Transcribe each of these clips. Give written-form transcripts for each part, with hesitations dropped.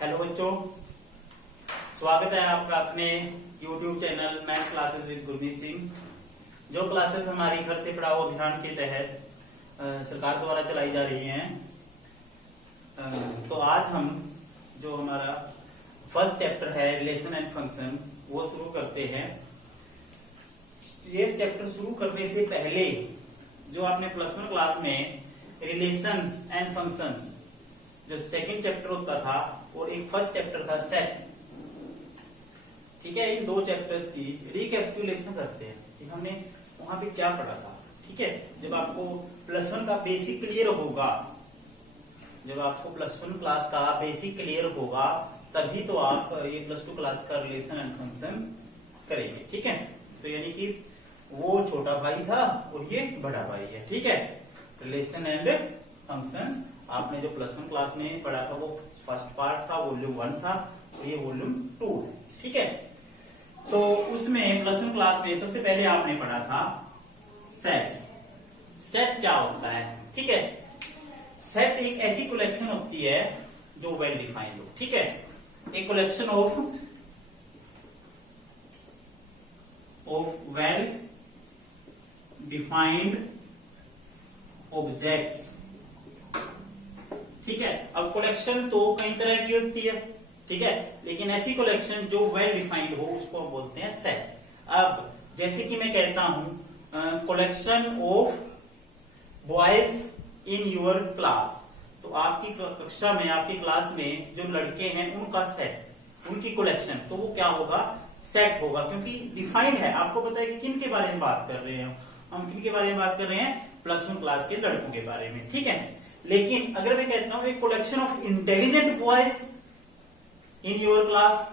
Hello बच्चों, स्वागत है आपका अपने YouTube channel math classes with Gurmeet Singh. जो क्लासेस हमारी घर से पढ़ाओ अभियान के तहत सरकार द्वारा चलाई जा रही हैं। तो आज हम जो हमारा फर्स्ट चैप्टर है रिलेशन एंड फंक्शन वो शुरू करते हैं। ये चैप्टर शुरू करने से पहले जो आपने प्लस वन क्लास में रिलेशन एंड फंक्शंस जो सेकंड चैप्टर होता था और एक फर्स्ट चैप्टर था सेट, ठीक है, इन दो चैप्टर्स की रिकैपिटुलेशन करते हैं कि हमने वहां पे क्या पढ़ा था। ठीक है, जब आपको प्लस वन का बेसिक क्लियर होगा, जब आपको प्लस वन क्लास का बेसिक क्लियर होगा तभी तो आप ये प्लस टू क्लास का रिलेशन एंड फंक्शन करेंगे। ठीक है, तो यानी कि वो छोटा भाई था और ये बड़ा भाई है। ठीक है, रिलेशन एंड फंक्शंस आपने जो प्लस वन क्लास में पढ़ा था वो फर्स्ट पार्ट था, वॉल्यूम 1 था, और ये वॉल्यूम 2 है। ठीक है, तो उसमें प्लस वन क्लास में सबसे पहले आपने पढ़ा था सेट्स। सेट क्या होता है? ठीक है, सेट एक ऐसी कलेक्शन होती है जो वेल डिफाइंड हो। ठीक है, एक collection of well defined objects. ठीक है, अब कलेक्शन तो कई तरह की होती है, ठीक है, लेकिन ऐसी कलेक्शन जो वेल डिफाइंड हो उसको हम बोलते हैं सेट। अब जैसे कि मैं कहता हूं collection of boys in your class, तो आपकी कक्षा में, आपकी क्लास में जो लड़के हैं उनका सेट, उनकी कलेक्शन, तो वो क्या होगा? सेट होगा, क्योंकि डिफाइंड है। आपको पता है कि किन के बारे में बात कर रहे हैं हम, किन के बारे में बात कर रहे हैं? प्लस वन क्लास के लड़कों के बारे में। ठीक है, लेकिन अगर मैं कहता हूं एक collection of intelligent boys in your class,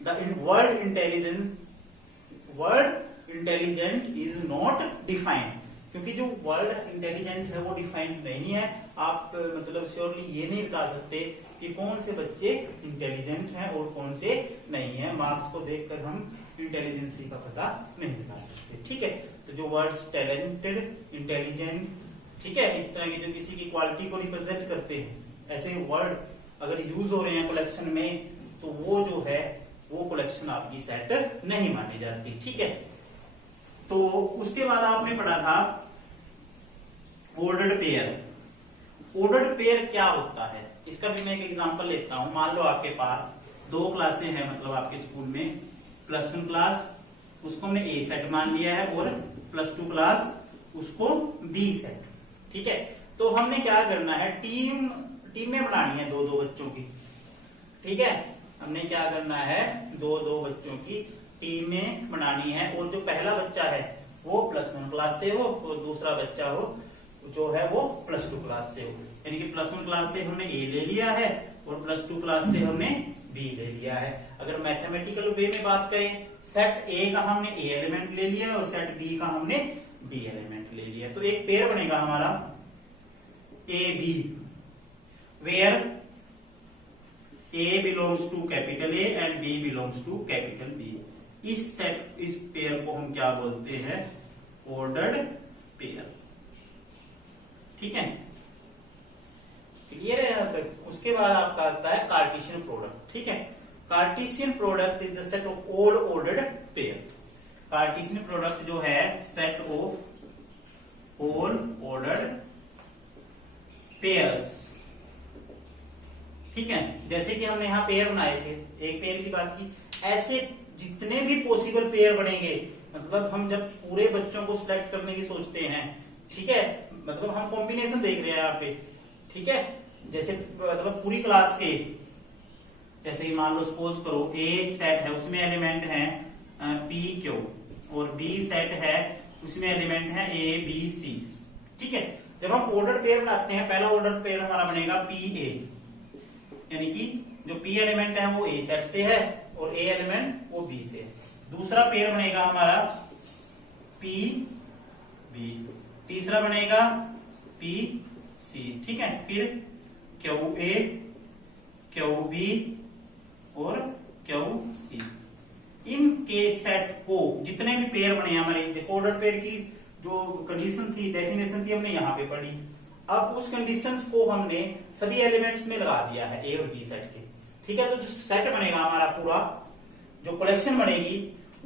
the word intelligent is not defined, क्योंकि जो वर्ड इंटेलिजेंट है वो डिफाइंड नहीं है। आप मतलब श्योरली ये नहीं बता सकते कि कौन से बच्चे इंटेलिजेंट हैं और कौन से नहीं है। मार्क्स को देखकर हम इंटेलिजेंसी का पता नहीं लगा सकते। ठीक है, तो जो वर्ड्स टैलेंटेड, इंटेलिजेंट, ठीक है, इस तरह के जो किसी की क्वालिटी को रिप्रेजेंट करते हैं, ऐसे वर्ड अगर यूज हो रहे हैं कलेक्शन में, तो वो जो है वो कलेक्शन आपकी सेट नहीं मानी जाती। ठीक है, तो उसके बाद आपने पढ़ा था ऑर्डर्ड पेयर। ऑर्डर्ड पेयर क्या होता है इसका भी मैं एक एग्जांपल लेता हूं। मान लो आपके पास दो क्लासें हैं, मतलब आपके स्कूल में प्लस वन क्लास, उसको हमने ए सेट मान लिया है, और प्लस टू क्लास उसको बी सेट। ठीक है, तो हमने क्या करना है, टीमें बनानी है दो दो बच्चों की। ठीक है, हमने क्या करना है, दो दो बच्चों की टीमें बनानी है, और जो पहला बच्चा है वो प्लस वन क्लास से हो और दूसरा बच्चा हो जो है वो प्लस टू क्लास से हो। यानी कि प्लस वन क्लास से हमने ए ले लिया है और प्लस टू क्लास से हमने बी ले लिया है। अगर मैथमेटिकल वे में बात करें, सेट ए का हमने ए एलिमेंट ले लिया और सेट बी का हमने बी एलिमेंट ले लिया, तो एक पेयर बनेगा हमारा A B, where A belongs to capital A and B belongs to capital B. इस पेयर को हम क्या बोलते हैं? Ordered pair. ठीक है, क्लियर है यहां तक? उसके बाद आपका आता है कार्टेशियन प्रोडक्ट। ठीक है, Cartesian product is the set of all ordered pair. Cartesian product जो है set of all ordered pairs. ठीक है, जैसे कि हमने यहां पेयर बनाए थे, एक पेयर की बात की, ऐसे जितने भी पॉसिबल पेयर बनेंगे, मतलब हम जब पूरे बच्चों को सिलेक्ट करने की सोचते हैं, ठीक है, मतलब हम कॉम्बिनेशन देख रहे हैं यहाँ पे। ठीक है, जैसे मतलब पूरी क्लास के, जैसे कि मान लो सपोज करो ए सेट है, उसमें एलिमेंट है पी क्यू, और बी सेट है उसमें एलिमेंट है ए बी सी। ठीक है, जब हम ऑर्डर पेयर बनाते हैं, पहला ऑर्डर पेयर हमारा बनेगा पी ए, यानी कि जो पी एलिमेंट है वो ए सेट से है और ए एलिमेंट वो बी से है। दूसरा पेयर बनेगा हमारा पी बी, तीसरा बनेगा पी सी। ठीक है, फिर क्यू ए, क्यू बी और क्यू सी। इनके सेट को जितने भी पेयर बने हमारे, ऑर्डर पेयर की जो कंडीशन थी, डेफिनेशन थी, हमने यहां पे पढ़ी। अब उस कंडीशंस को हमने सभी एलिमेंट्स में लगा दिया है ए और बी सेट के। ठीक है, तो जो सेट बनेगा हमारा पूरा, जो कलेक्शन बनेगी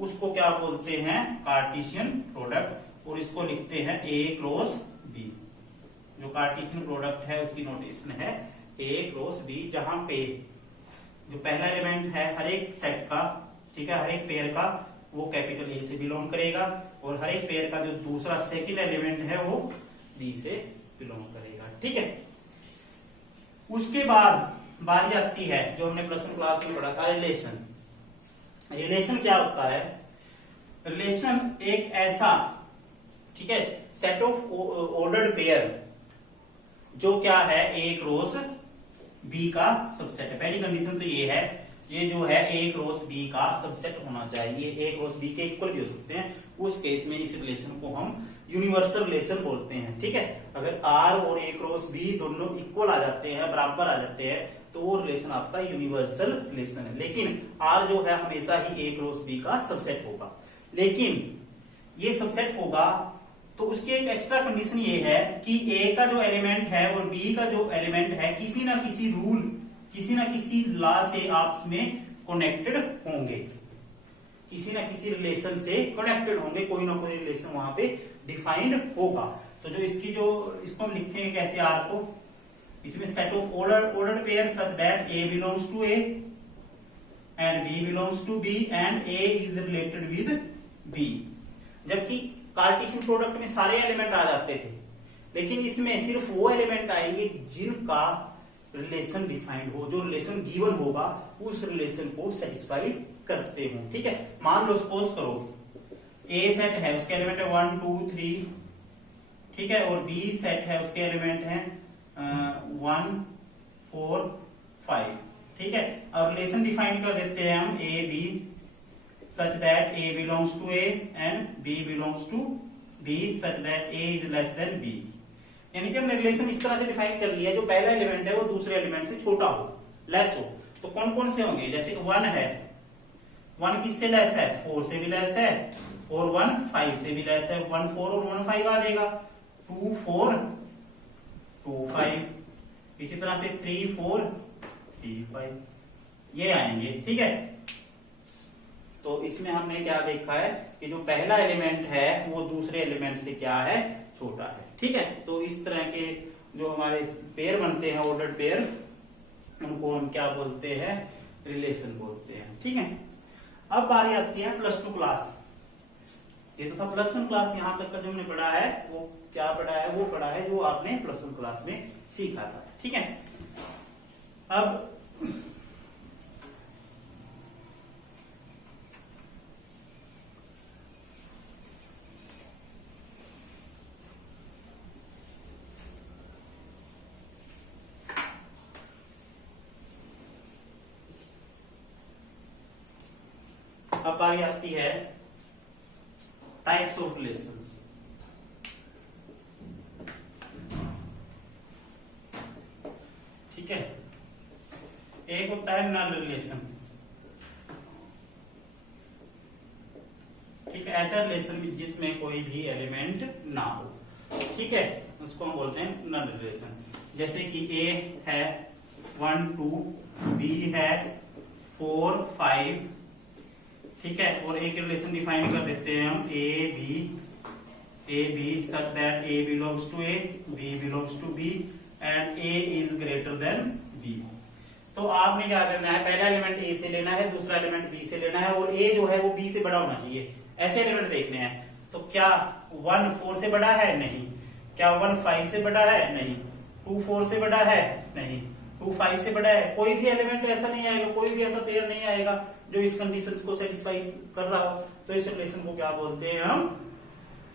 उसको क्या बोलते हैं, कार्टेशियन प्रोडक्ट, और इसको लिखते हैं ए क्रॉस बी। जो कार्टेशियन प्रोडक्ट है उसकी नोटेशन है ए क्रॉस बी, जहां पे जो पहला एलिमेंट है हर एक सेट का, ठीक है, हर एक पेयर का, वो कैपिटल ए से बिलोंग करेगा, और हर एक पेयर का जो दूसरा सेकंड एलिमेंट है वो बी से बिलोंग करेगा। ठीक है, उसके बाद बारी आती है जो हमने प्लस वन क्लास में पढ़ा था, रिलेशन। रिलेशन क्या होता है? रिलेशन एक ऐसा, ठीक है, सेट ऑफ ऑर्डर्ड पेयर जो क्या है ए क्रॉस बी का सबसेट है। पहली कंडीशन तो ये है, ये जो है ए क्रॉस बी का सबसेट होना चाहिए, ए क्रॉस बी के इक्वल भी हो सकते हैं। उस केस में इस रिलेशन को हम यूनिवर्सल रिलेशन बोलते हैं। ठीक है, अगर आर और ए क्रॉस बी दोनों इक्वल आ जाते हैं, बराबर आ जाते हैं, तो वो रिलेशन आपका यूनिवर्सल रिलेशन है। लेकिन आर जो है हमेशा ही ए क्रॉस बी का सबसेट होगा। लेकिन ये सबसेट होगा तो उसकी एक एक्स्ट्रा कंडीशन ये है कि ए का जो एलिमेंट है और बी का जो एलिमेंट है किसी ना किसी रूल, किसी ना किसी लॉ से आपस में कनेक्टेड होंगे, किसी ना किसी रिलेशन से कनेक्टेड होंगे, कोई ना कोई रिलेशन वहां पे डिफाइंड होगा। तो जो इसकी जो इसको हम लिखेंगे कैसे, आर को, इसमें set of ordered pair such that A belongs to A and B belongs to B and A is related with B. जबकि कार्टेशियन प्रोडक्ट में सारे एलिमेंट आ जाते थे, लेकिन इसमें सिर्फ वो एलिमेंट आएंगे जिनका रिलेशन डिफाइंड हो, जो रिलेशन गिवन होगा उस रिलेशन को सेटिस्फाइड करते हो। ठीक है, मान लो सपोज करो ए सेट है, उसके एलिमेंट है 1 2 3, ठीक है, और बी सेट है, उसके एलिमेंट है 1 4 5। ठीक है, अब रिलेशन डिफाइन कर देते हैं हम A B such that A belongs to A and B belongs to B such that A is less than B। यानी कि हमने रिलेशन इस तरह से डिफाइन कर लिया, जो पहला एलिमेंट है वो दूसरे एलिमेंट से छोटा हो, लेस हो। तो कौन कौन से होंगे? जैसे 1 है, 1 किससे लेस है? 4 से भी लेस है, और 1 5 से भी लेस है। 1 4 और 1 5 आ जाएगा, 2 4 2 5। इसी तरह से 3 4 3 5 ये आएंगे। ठीक है, तो इसमें हमने क्या देखा है कि जो पहला एलिमेंट है वो दूसरे एलिमेंट से क्या है, छोटा है। ठीक है, तो इस तरह के जो हमारे पेयर बनते हैं, ऑर्डर्ड पेयर, उनको हम क्या बोलते हैं, रिलेशन बोलते हैं। ठीक है, अब बारी आती है प्लस टू क्लास। ये तो था प्लस वन क्लास, यहां तक का जो हमने पढ़ा है वो क्या पढ़ा है, वो पढ़ा है जो आपने प्लस वन क्लास में सीखा था। ठीक है, अब बारी आती है टाइप्स ऑफ रिलेशंस। ठीक है, एक होता है नल रिलेशन। ठीक है, ऐसा रिलेशन जिसमें कोई भी एलिमेंट ना हो। ठीक है, उसको हम बोलते हैं नल रिलेशन। जैसे कि ए है 1 2, बी है 4 5, ठीक है, और एक रिलेशन डिफाइन कर देते हैं हम A B such that A belongs to A, B belongs to B and A is greater than B. तो आपने क्या करना है, पहला एलिमेंट ए से लेना है, दूसरा एलिमेंट बी से लेना है, और ए जो है वो बी से बड़ा होना चाहिए। ऐसे एलिमेंट देखने हैं। तो क्या 1 4 से बड़ा है? नहीं। क्या 1 5 से बड़ा है? नहीं। 2 4 से बड़ा है? नहीं। 2 5 से बड़ा है? कोई भी एलिमेंट ऐसा नहीं आएगा, कोई भी ऐसा पेयर नहीं आएगा जो इस कंडीशंस को सेटिस्फाई कर रहा हो। तो इस रिलेशन को क्या बोलते हैं हम?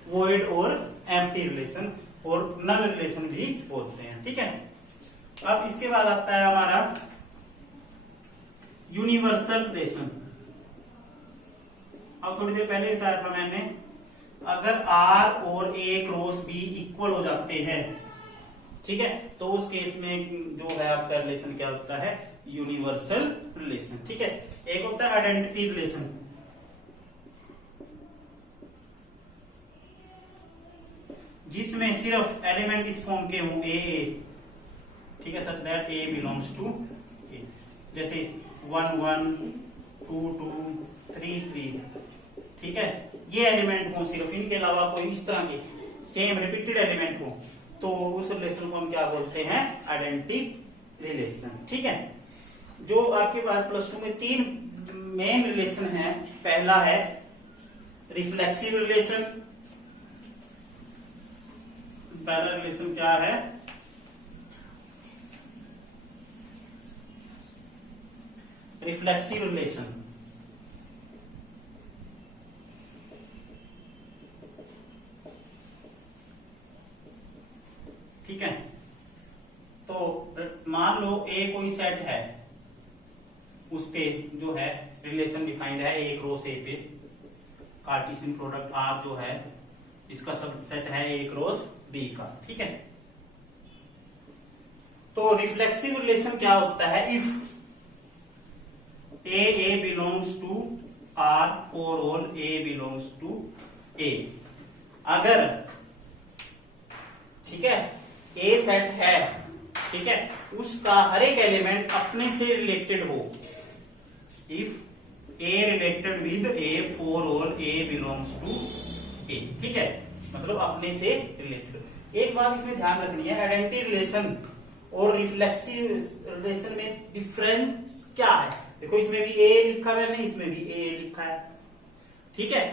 वॉइड और एम्प्टी रिलेशन, और नल रिलेशन भी बोलते हैं। ठीक है, अब इसके बाद आता है हमारा यूनिवर्सल रिलेशन। अब थोड़ी देर पहले बताया था मैंने, अगर आर और ए क्रॉस बी इक्वल हो जाते हैं, ठीक है, तो उस केस में जो है आपका रिलेशन क्या होता है? Universal relation. ठीक है, एक होता है आइडेंटिटी रिलेशन, जिसमें सिर्फ एलिमेंट इस फॉर्म के हों ए, ठीक है, such that A belongs to A. जैसे 1 1 2 2 3 3, ठीक है, ये एलिमेंट हो, सिर्फ इनके अलावा कोई इस तरह के सेम रिपीटेड एलिमेंट हो, तो उस रिलेशन को हम क्या बोलते हैं, आइडेंटिटी रिलेशन। ठीक है, जो आपके पास प्लस टू में 3 मेन रिलेशन है, पहला है रिफ्लेक्सिव रिलेशन। पहला रिलेशन क्या है, रिफ्लेक्सिव रिलेशन। ठीक है, तो मान लो ए कोई सेट है, उस पे जो है रिलेशन डिफाइंड है, एक रो से पे कार्टेशियन प्रोडक्ट आर जो है इसका सब सेट है एक रोज बी का। ठीक है, तो रिफ्लेक्सिव रिलेशन क्या होता है, if A belongs to R for all A belongs to A, अगर, ठीक है, ए सेट है, ठीक है, उसका हर एक एलिमेंट अपने से रिलेटेड हो, if A related with A for all A belongs to A, ठीक है, मतलब अपने से रिलेटेड। एक बात इसमें ध्यान रखनी है, आइडेंटिटी रिलेशन और रिफ्लेक्सिव रिलेशन में डिफरेंस क्या है। देखो इसमें भी ए लिखा हुआ है, नहीं इसमें भी ए लिखा है, ठीक है,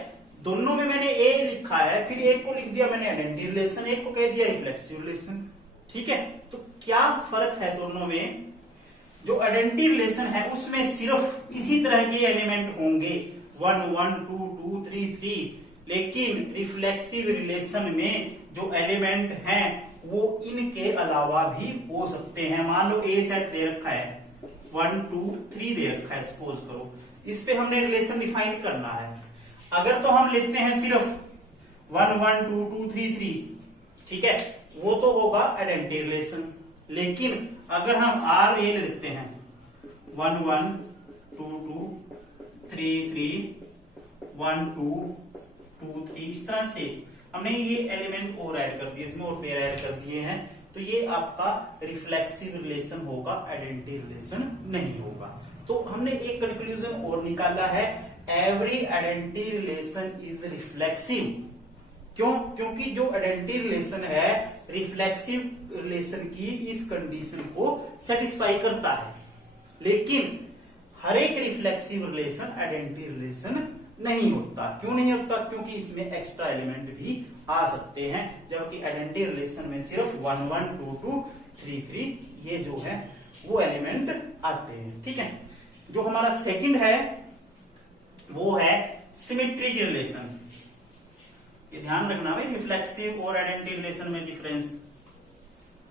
दोनों में मैंने ए लिखा है, फिर एक को लिख दिया मैंने आइडेंटिटी रिलेशन, एक को कह दिया रिफ्लेक्सिव रिलेशन। ठीक है, तो क्या फर्क है दोनों में, जो आइडेंटिटी रिलेशन है उसमें सिर्फ इसी तरह के एलिमेंट होंगे 1 1 2 2 3 3, लेकिन रिफ्लेक्सिव रिलेशन में जो एलिमेंट हैं वो इनके अलावा भी हो सकते हैं। मान लो ए सेट दे रखा है, 1 2 3 दे रखा है, सपोज करो, इस पे हमने रिलेशन डिफाइन करना है। अगर तो हम लेते हैं सिर्फ 1 1 2 2 3 3, ठीक है, वो तो होगा आइडेंटिटी रिलेशन। लेकिन अगर हम आर ए लेते हैं 1 1 2 2 3 3 1 2 2 3, इस तरह से हमने ये एलिमेंट और ऐड कर दिए, इसमें और पेयर ऐड कर दिए हैं, तो ये आपका रिफ्लेक्सिव रिलेशन होगा, आइडेंटिटी रिलेशन नहीं होगा। तो हमने एक कंक्लूजन और निकाला है, every identity relation is reflexive. क्यों? क्योंकि जो आइडेंटिटी रिलेशन है रिफ्लेक्सिव रिलेशन की इस कंडीशन को सेटिस्फाई करता है, लेकिन हर एक रिफ्लेक्सिव रिलेशन आइडेंटिटी रिलेशन नहीं होता। क्यों नहीं होता? क्योंकि इसमें एक्स्ट्रा एलिमेंट भी आ सकते हैं, जबकि आइडेंटिटी रिलेशन में सिर्फ 1 1 2 2 3 3 ये जो है वो एलिमेंट आते हैं। ठीक है, जो हमारा सेकंड है वो है सिमेट्रिक रिलेशन। ये ध्यान रखना भाई, रिफ्लेक्सिव और आइडेंटिटी रिलेशन में डिफरेंस,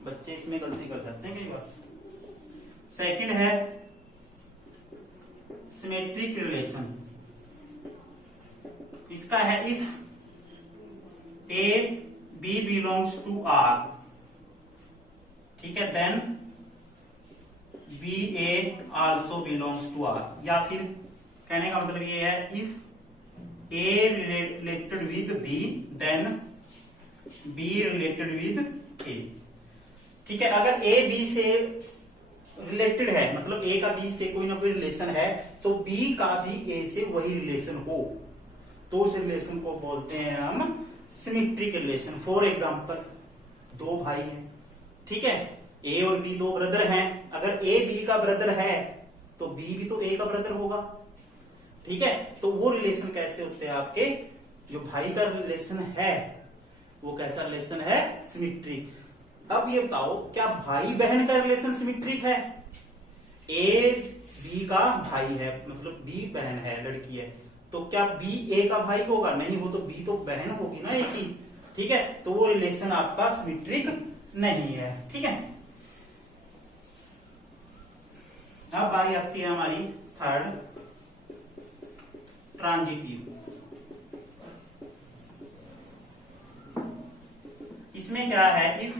बच्चे इसमें गलती कर जाते हैं कई बार। सेकंड है सिमेट्रिक रिलेशन, इसका है if A B belongs to R, ठीक है, then B A also belongs to R, या फिर कहने का मतलब ये है if A related with B then B related with A. ठीक है, अगर ए बी से रिलेटेड है, मतलब ए का बी से कोई ना कोई रिलेशन है, तो बी का भी ए से वही रिलेशन हो, तो उस रिलेशन को बोलते हैं हम सिमेट्रिक रिलेशन। फॉर एग्जांपल, दो भाई हैं, ठीक है, ए और बी दो ब्रदर हैं, अगर ए बी का ब्रदर है तो बी भी तो ए का ब्रदर होगा। ठीक है, तो वो रिलेशन कैसे होते हैं आपके, जो भाई का रिलेशन है वो कैसा रिलेशन है, सिमेट्रिक। अब ये बताओ, क्या भाई बहन का रिलेशन सिमेट्रिक है? ए बी का भाई है, मतलब बी बहन है, लड़की है, तो क्या बी ए का भाई होगा? नहीं, वो तो बी तो बहन होगी ना ए की। ठीक है, तो वो रिलेशन आपका सिमेट्रिक नहीं है। ठीक है, अब बारी आती है हमारी थर्ड, ट्रांजिटिव। इसमें क्या है, if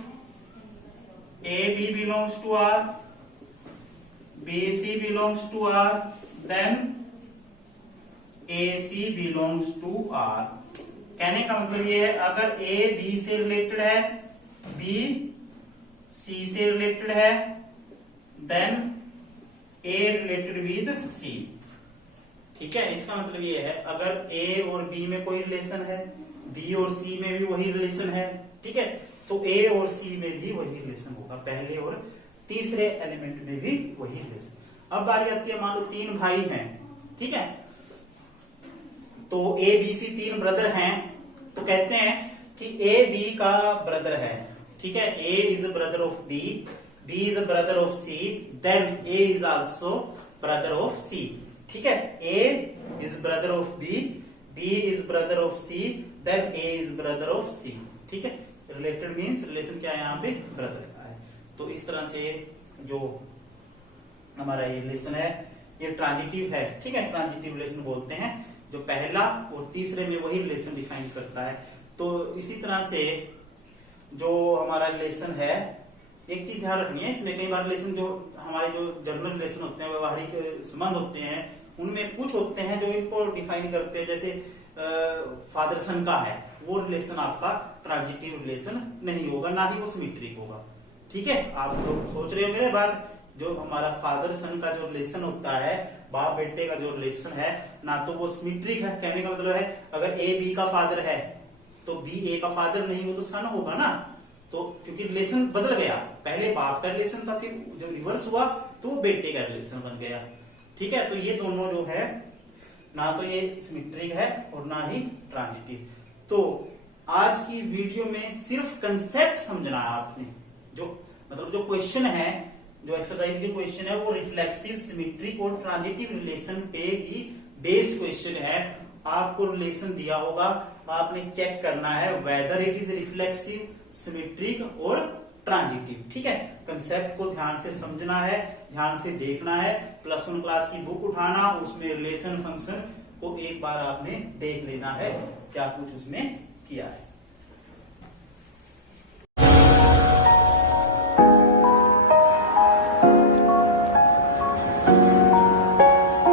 A B belongs to R, B C belongs to R, then A C belongs to R. कहने का मतलब ये है, अगर ए बी से रिलेटेड है, बी सी से रिलेटेड है, then A related with C. ठीक है, इसका मतलब ये है अगर ए और बी में कोई रिलेशन है, बी और सी में भी वही रिलेशन है, ठीक है, तो ए और सी में भी वही रिलेशन होगा, पहले और तीसरे एलिमेंट में भी वही रिलेशन। अब बारी आती है, मान लो 3 भाई हैं, ठीक है, तो ए बी सी 3 ब्रदर हैं, तो कहते हैं कि ए बी का ब्रदर है, ठीक है, A is brother of B, B is brother of C, then A is also brother of C. ठीक है, A is brother of B, B is brother of C, then A is brother of C. ठीक है, related means relation क्या है यहाँ पे, brother का है। तो इस तरह से जो हमारा ये रिलेशन है ये ट्रांजिटिव है। ठीक है, ट्रांजिटिव रिलेशन बोलते हैं, जो पहला और तीसरे में वही रिलेशन डिफाइन करता है। तो इसी तरह से जो हमारा रिलेशन है, एक चीज ध्यान रखनी है इसमें, कई बार रिलेशन जो हमारे जो जनरल रिलेशन होते हैं, व्यवहारिक संबंध होते हैं, उनमें कुछ होते हैं जो इनको डिफाइन करते हैं, जैसे फादर सन का है, वो रिलेशन आपका ट्रांजिटिव रिलेशन नहीं होगा, ना ही वो सिमेट्रिक होगा। ठीक है, आप लोग सोच रहे हो मेरे बात, जो हमारा फादर सन का जो रिलेशन होता है, बाप बेटे का जो रिलेशन है, ना तो वो सिमेट्रिक है, कहने का मतलब है अगर ए बी का फादर है तो बी ए का फादर नहीं हो तो सन होगा ना, तो क्योंकि रिलेशन बदल गया, पहले बाप का रिलेशन था, फिर जब रिवर्स हुआ तो वो बेटे का रिलेशन बन गया। ठीक है, तो ये दोनों जो है ना तो ये सिमेट्रिक है और ना ही ट्रांजिटिव। तो आज की वीडियो में सिर्फ कंसेप्ट समझना है आपने, जो मतलब जो क्वेश्चन है, जो एक्सरसाइज के क्वेश्चन है, वो रिफ्लेक्सिव, सिमेट्रिक और ट्रांजिटिव रिलेशन पे ही बेस्ड क्वेश्चन है। आपको रिलेशन दिया होगा, आपने चेक करना है whether it is reflexive, symmetric और ट्रांजिटिव। ठीक है, कंसेप्ट को ध्यान से समझना है, ध्यान से देखना है, +1 क्लास की बुक उठाना, उसमें रिलेशन फंक्शन को एक बार आपने देख लेना है क्या कुछ उसमें किया है।